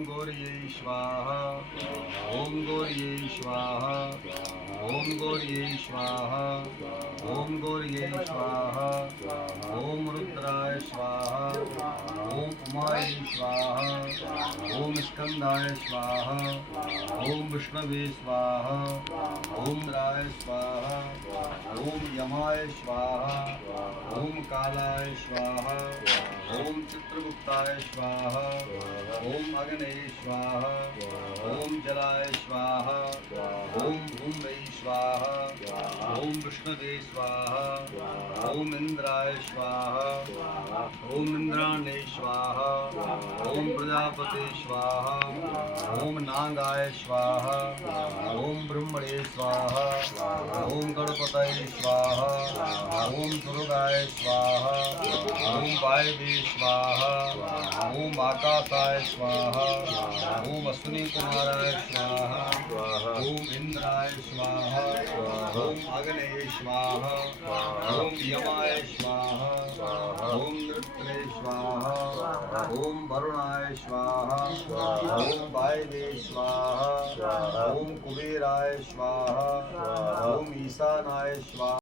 ॐ गौर्यै स्वाहा ॐ गौर्यै स्वाहा ॐ गौर्यै स्वाहा ॐ गौर्यै स्वाहा ॐ रुद्राय स्वाहा ॐ उमाय स्वाहा ॐ स्कंदाय स्वाहा ॐ विष्णवे स्वाहा ॐ राय स्वाहा ॐ यमाय स्वाहा ॐ कालाय स्वाहा ॐ चित्रगुप्ताय स्वाहा ॐ अग्नये स्वाहा ॐ जलाय स्वाहा ॐ भूमये स्वाहा ॐ विष्णवे स्वाहा ॐ इंद्राय स्वाहा ॐ इंद्राणे स्वाहा ॐ प्रजापते स्वाहा ॐ नागाय स्वाहा ॐ ब्रह्मणे स्वाहा ॐ गणपतये स्वाहा ॐ दुर्गाय स्वाहा ॐ वायवे स्वाहा ॐ आकाशाय स्वाहा ॐ अश्विनी कुमाराय स्वाहा ॐ इंद्राय स्वाहा ॐ अग्नये स्वाहा ॐ यमाय स्वाहा ॐ नृत्ये स्वाहा ॐ वरुणाय स्वाहा ॐ वायवे स्वाहा ॐ कुबेराय स्वाहा ॐ ईशानाय स्वाहा।